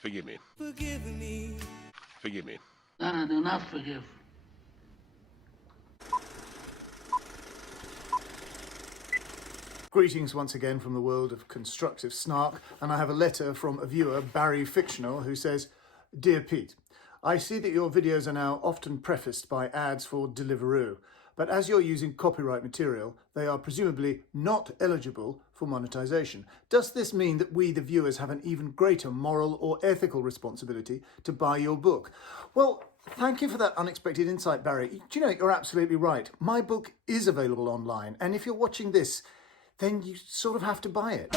Forgive me. Forgive me. Forgive me. That I do not forgive. Greetings once again from the world of constructive snark, and I have a letter from a viewer, Barry Fictional, who says, "Dear Pete, I see that your videos are now often prefaced by ads for Deliveroo, but as you're using copyright material, they are presumably not eligible for monetization. Does this mean that we, the viewers, have an even greater moral or ethical responsibility to buy your book?" Well, thank you for that unexpected insight, Barry. Do you know, you're absolutely right. My book is available online, and if you're watching this, then you sort of have to buy it.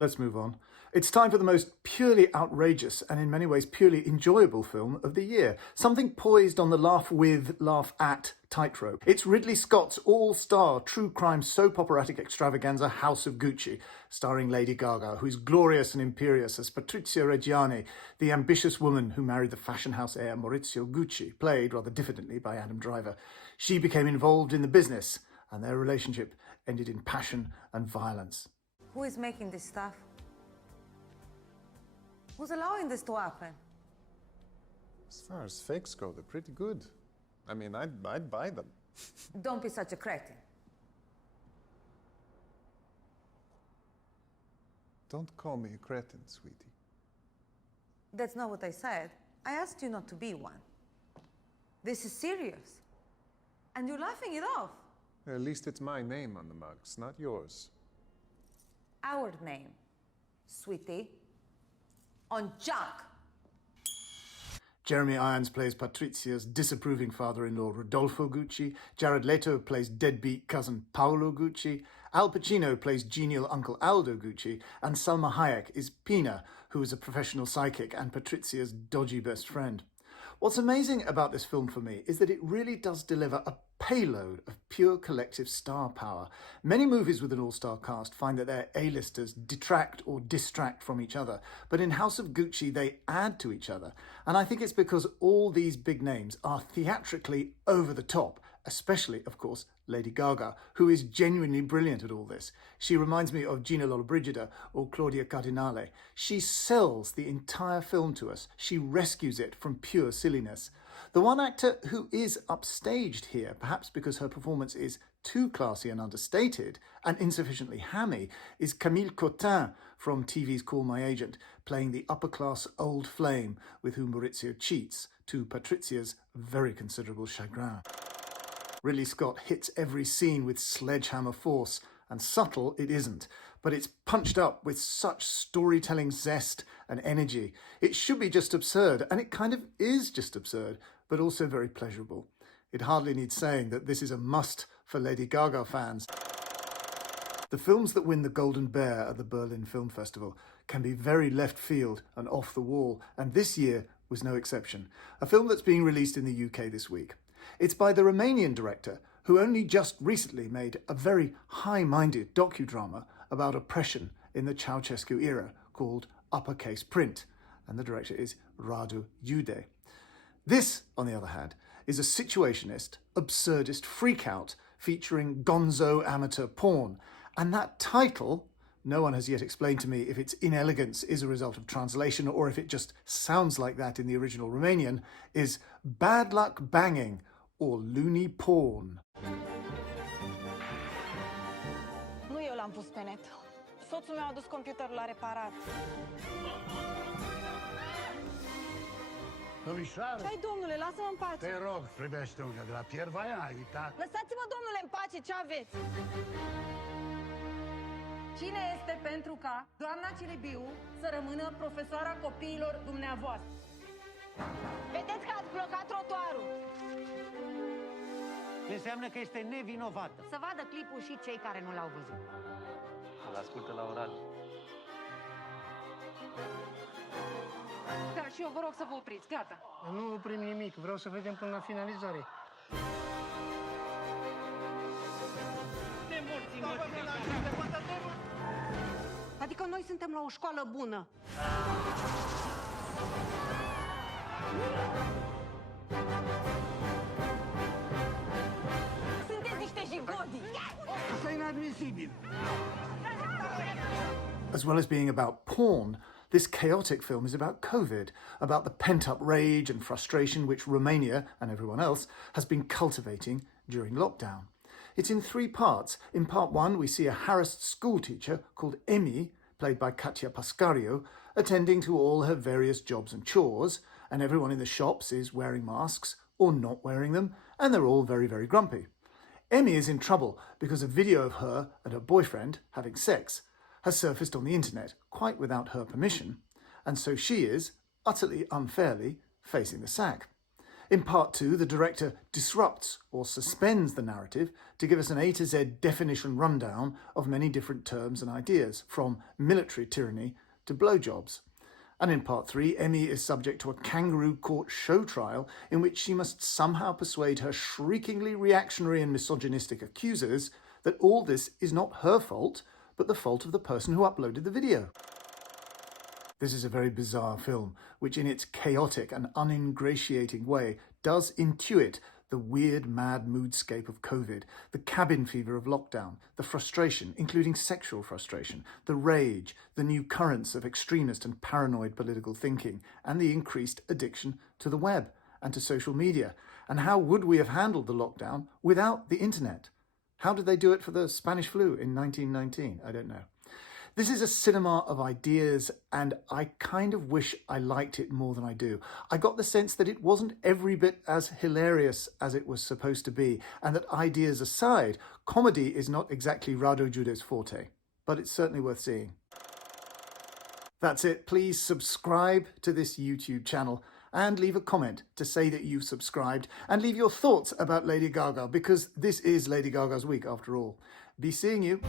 Let's move on. It's time for the most purely outrageous and in many ways purely enjoyable film of the year. Something poised on the laugh with, laugh at tightrope. It's Ridley Scott's all-star true crime soap operatic extravaganza House of Gucci, starring Lady Gaga, who's glorious and imperious as Patrizia Reggiani, the ambitious woman who married the fashion house heir Maurizio Gucci, played rather diffidently by Adam Driver. She became involved in the business, and their relationship ended in passion and violence. Who is making this stuff? Who's allowing this to happen? As far as fakes go, they're pretty good. I mean, I'd buy them. Don't be such a cretin. Don't call me a cretin, sweetie. That's not what I said. I asked you not to be one. This is serious. And you're laughing it off. At least it's my name on the mugs, not yours. Our name, sweetie, on junk. Jeremy Irons plays Patrizia's disapproving father-in-law Rodolfo Gucci. Jared Leto plays deadbeat cousin Paolo Gucci. Al Pacino plays genial uncle Aldo Gucci. And Salma Hayek is Pina, who is a professional psychic and Patrizia's dodgy best friend. What's amazing about this film for me is that it really does deliver a payload of pure collective star power. Many movies with an all-star cast find that their A-listers detract or distract from each other, but in House of Gucci they add to each other. And I think it's because all these big names are theatrically over the top, especially, of course, Lady Gaga, who is genuinely brilliant at all this. She reminds me of Gina Lollobrigida or Claudia Cardinale. She sells the entire film to us. She rescues it from pure silliness. The one actor who is upstaged here, perhaps because her performance is too classy and understated and insufficiently hammy, is Camille Cotin from TV's Call My Agent, playing the upper-class old flame with whom Maurizio cheats, to Patrizia's very considerable chagrin. Ridley Scott hits every scene with sledgehammer force, and subtle it isn't, but it's punched up with such storytelling zest and energy. It should be just absurd, and it kind of is just absurd, but also very pleasurable. It hardly needs saying that this is a must for Lady Gaga fans. The films that win the Golden Bear at the Berlin Film Festival can be very left field and off the wall, and this year was no exception. A film that's being released in the UK this week. It's by the Romanian director who only just recently made a very high-minded docudrama about oppression in the Ceausescu era called Uppercase Print, and the director is Radu Jude. This, on the other hand, is a situationist, absurdist freakout featuring gonzo amateur porn, and that title, no one has yet explained to me if its inelegance is a result of translation or if it just sounds like that in the original Romanian, is Bad Luck Banging or Loony Porn. Nu eu l-am pus pe net. Soțul meu a dus computerul la reparat. Domnișoară! Ce-ai, domnule? Lasă-mă în pace! Te rog, privește unde de la Pierre Vaillant, ai uitat? Lăsați-mă, domnule, în pace! Ce aveți? Cine este pentru ca doamna Cilibiu să rămână profesoara copiilor dumneavoastră? Vedeți că ați blocat trotuarul! Înseamnă că este nevinovată. Să vadă clipul și cei care nu l-au văzut. Îl ascultă la oral. Da, și eu vă rog să vă opriți, gata. Nu oprim nimic, vreau să vedem până la finalizare. Adică noi suntem la o școală bună. Sunteți niște jigodi! Asta e inadmisibil. As well as being about porn, this chaotic film is about COVID, about the pent-up rage and frustration which Romania, and everyone else, has been cultivating during lockdown. It's in 3 parts. In part 1, we see a harassed schoolteacher called Emi, played by Katia Pascario, attending to all her various jobs and chores, and everyone in the shops is wearing masks or not wearing them, and they're all very, very grumpy. Emi is in trouble because a video of her and her boyfriend having sex has surfaced on the internet, quite without her permission, and so she is, utterly unfairly, facing the sack. In part 2, the director disrupts or suspends the narrative to give us an A to Z definition rundown of many different terms and ideas, from military tyranny to blowjobs. And in part 3, Emi is subject to a kangaroo court show trial in which she must somehow persuade her shriekingly reactionary and misogynistic accusers that all this is not her fault, but the fault of the person who uploaded the video. This is a very bizarre film, which in its chaotic and uningratiating way does intuit the weird, mad moodscape of COVID, the cabin fever of lockdown, the frustration, including sexual frustration, the rage, the new currents of extremist and paranoid political thinking, and the increased addiction to the web and to social media. And how would we have handled the lockdown without the internet? How did they do it for the Spanish flu in 1919? I don't know. This is a cinema of ideas, and I kind of wish I liked it more than I do. I got the sense that it wasn't every bit as hilarious as it was supposed to be, and that ideas aside, comedy is not exactly Rado Jude's forte, but it's certainly worth seeing. That's it. Please subscribe to this YouTube channel and leave a comment to say that you've subscribed, and leave your thoughts about Lady Gaga, because this is Lady Gaga's week after all. Be seeing you.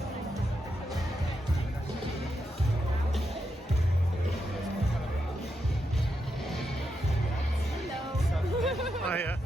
Hiya.